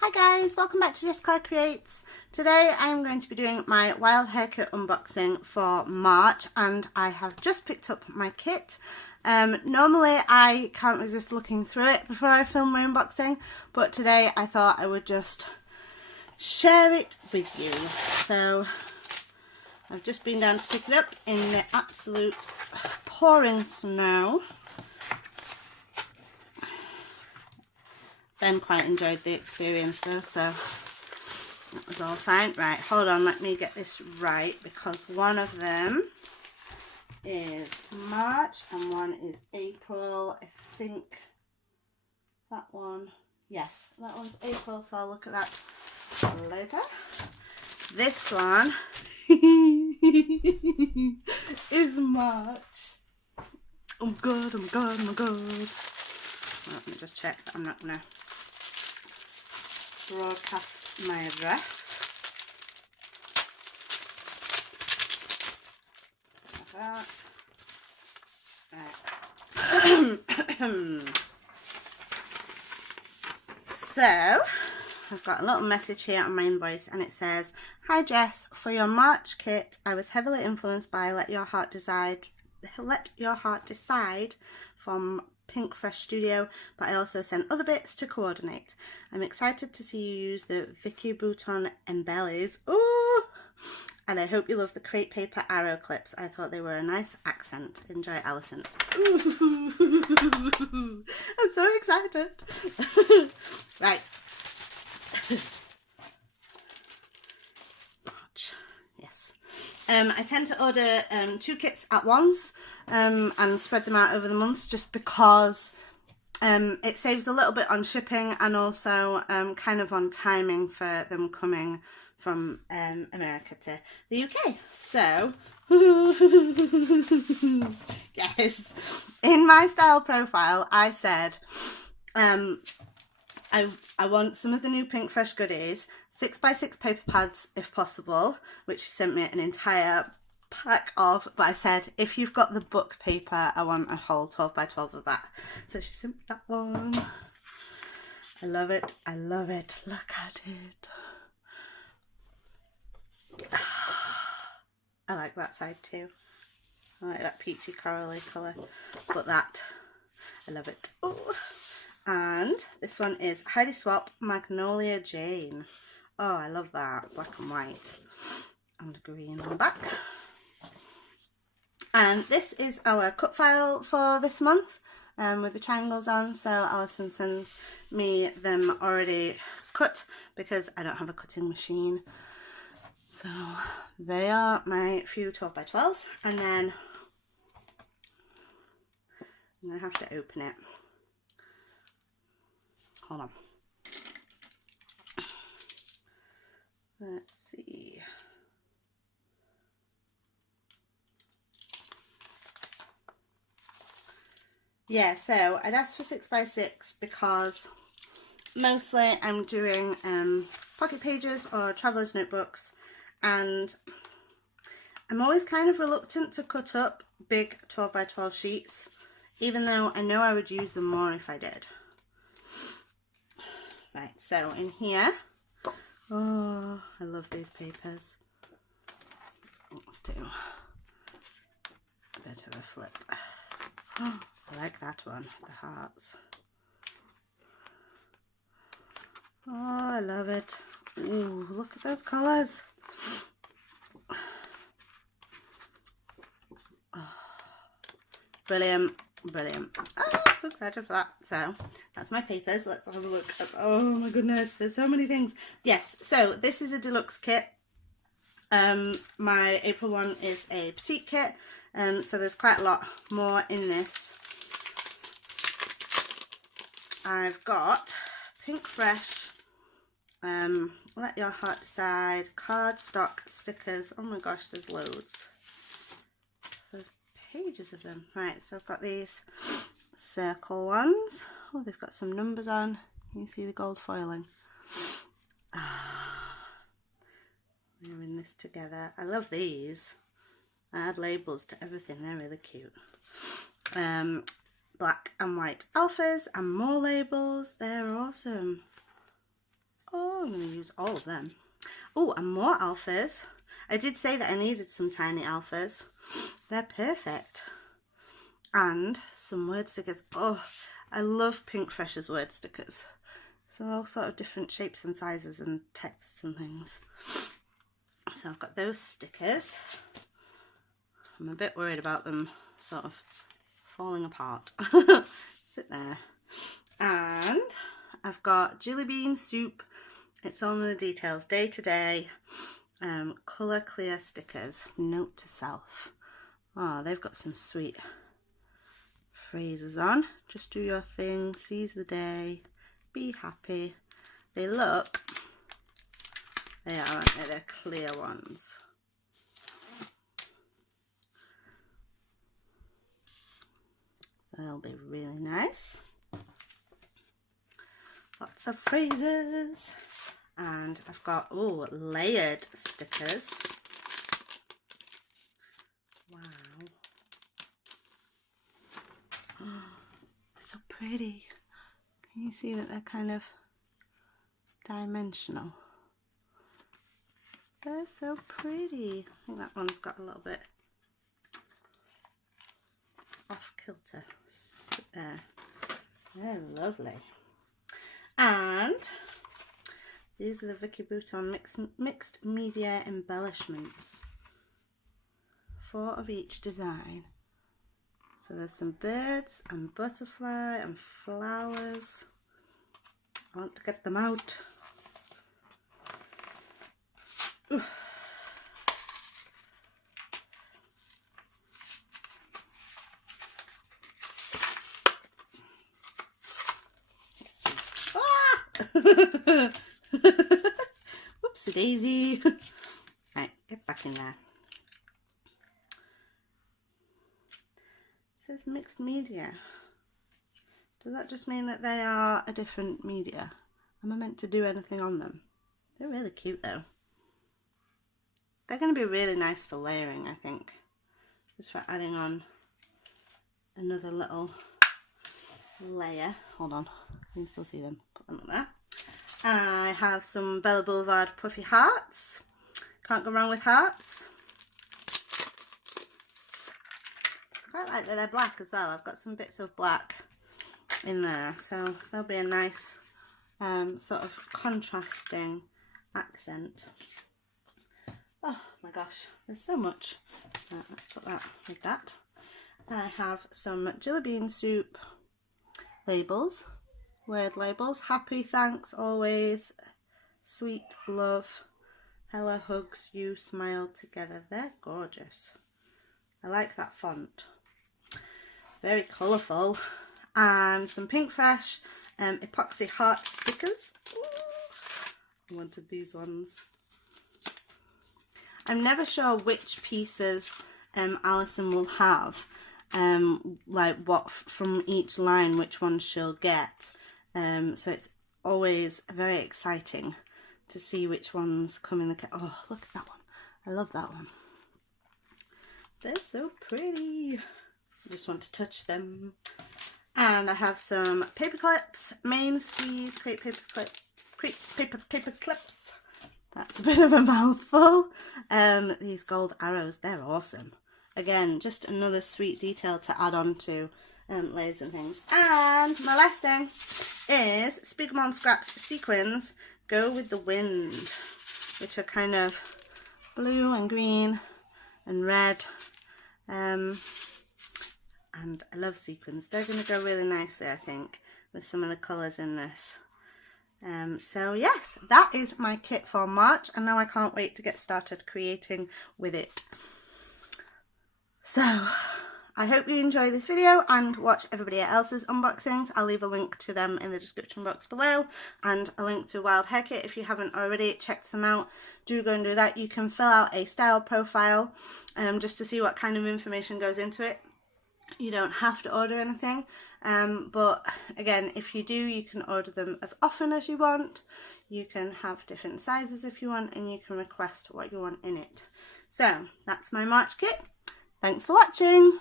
Hi guys, welcome back to Jess Creates. Today I'm going to be doing my Wild Hare Kit unboxing for March, and I have just picked up my kit. Normally I can't resist looking through it before I film my unboxing, but today I thought I would just share it with you. So I've just been down to pick it up in the absolute pouring snow. Ben quite enjoyed the experience though, so that was all fine. Right, hold on, let me get this right, because one of them is March and one is April. I think that one, yes, that one's April, so I'll look at that later. This one is March. Oh god, oh my god, oh my god. Let me just check that I'm not going to broadcast my address. Like that. Right. So, I've got a little message here on my invoice, and it says, "Hi Jess, for your March kit, I was heavily influenced by Let Your Heart Decide from Pink Fresh Studio, but I also sent other bits to coordinate. I'm excited to see you use the Vicky Bouton embellies. Ooh! And I hope you love the crepe paper arrow clips. I thought they were a nice accent. Enjoy, Alison." Ooh. I'm so excited. Right. Yes. I tend to order 2 kits at once and spread them out over the months, just because it saves a little bit on shipping and also kind of on timing for them coming from America to the UK. So, yes, in my style profile I said I want some of the new Pink Fresh goodies, 6x6 paper pads if possible, which she sent me an entire pack of, but I said if you've got the book paper I want a whole 12x12 of that, so she sent me that one. I love it, I love it, look at it. I like that side too. I like that peachy corally colour, but that, I love it. Ooh. And this one is Heidi Swap Magnolia Jane. Oh, I love that, black and white and green on the back. And this is our cut file for this month, with the triangles on, so Alison sends me them already cut because I don't have a cutting machine. So they are my few 12x12s, and then I'm going to have to open it. Hold on. Let's see. Yeah, so I'd asked for 6x6 because mostly I'm doing pocket pages or traveller's notebooks, and I'm always kind of reluctant to cut up big 12x12 sheets, even though I know I would use them more if I did. Right, so in here, oh, I love these papers. Let's do a bit of a flip. Oh, I like that one, the hearts. Oh, I love it. Ooh, look at those colours. Oh, brilliant, brilliant. Oh, I'm so excited for that. So that's my papers. Let's have a look at, oh my goodness, there's so many things. Yes, so this is a deluxe kit. My April one is a petite kit, so there's quite a lot more in this. I've got Pink Fresh, Let Your Heart Decide, cardstock stickers. Oh my gosh, there's loads. There's pages of them. Right, so I've got these circle ones. Oh, they've got some numbers on. You can see the gold foiling. We're in this together. I love these. I add labels to everything. They're really cute. Black and white alphas and more labels. They're awesome. Oh, I'm going to use all of them. Oh, and more alphas. I did say that I needed some tiny alphas. They're perfect. And some word stickers. Oh, I love Pink Fresh's word stickers. So they're all sort of different shapes and sizes and texts and things. So I've got those stickers. I'm a bit worried about them sort of falling apart. Sit there. And I've got Jelly Bean Soup. It's on the details. Day to day. Colour clear stickers. Note to self. Oh, they've got some sweet phrases on. Just do your thing. Seize the day. Be happy. They are, aren't they? They're clear ones. They'll be really nice. Lots of phrases. And I've got, oh, layered stickers. Wow. Oh, they're so pretty. Can you see that they're kind of dimensional? They're so pretty. I think that one's got a little bit off kilter. Sit there. They're lovely. And these are the Vicky Bouton mixed media embellishments. 4 of each design. So there's some birds and butterfly and flowers. I want to get them out. Ooh. Ah! Whoopsie daisy. Right, get back in there. It says mixed media. Does that just mean that they are a different media? Am I meant to do anything on them? They're really cute though. They're going to be really nice for layering, I think. Just for adding on another little layer. Hold on, you can still see them. Put them up there. I have some Bella Boulevard puffy hearts. Can't go wrong with hearts. Quite like that they're black as well. I've got some bits of black in there, so they'll be a nice sort of contrasting accent. Oh my gosh, there's so much. Right, let's put that like that. I have some Jelly Bean Soup labels, word labels. Happy, thanks, always, sweet, love, Hella, hugs, you, smile together. They're gorgeous. I like that font. Very colourful. And some Pink Fresh epoxy heart stickers. Ooh, I wanted these ones. I'm never sure which pieces Alison will have, like what from each line, which ones she'll get. So it's always very exciting to see which ones come in the kit. Oh, look at that one. I love that one. They're so pretty. I just want to touch them. And I have some paper clips, main squeeze, create paper clips. That's a bit of a mouthful. These gold arrows, they're awesome. Again, just another sweet detail to add on to layers and things. And my last thing is Spiegelman Scraps Sequins Go With The Wind, which are kind of blue and green and red. And I love sequins. They're going to go really nicely, I think, with some of the colours in this. So yes, that is my kit for March, and now I can't wait to get started creating with it. So I hope you enjoy this video and watch everybody else's unboxings. I'll leave a link to them in the description box below, and a link to Wild Hare Kit. If you haven't already checked them out, do go and do that. You can fill out a style profile just to see what kind of information goes into it. You don't have to order anything, but again, if you do, you can order them as often as you want. You can have different sizes if you want, and you can request what you want in it. So that's my March kit. Thanks for watching.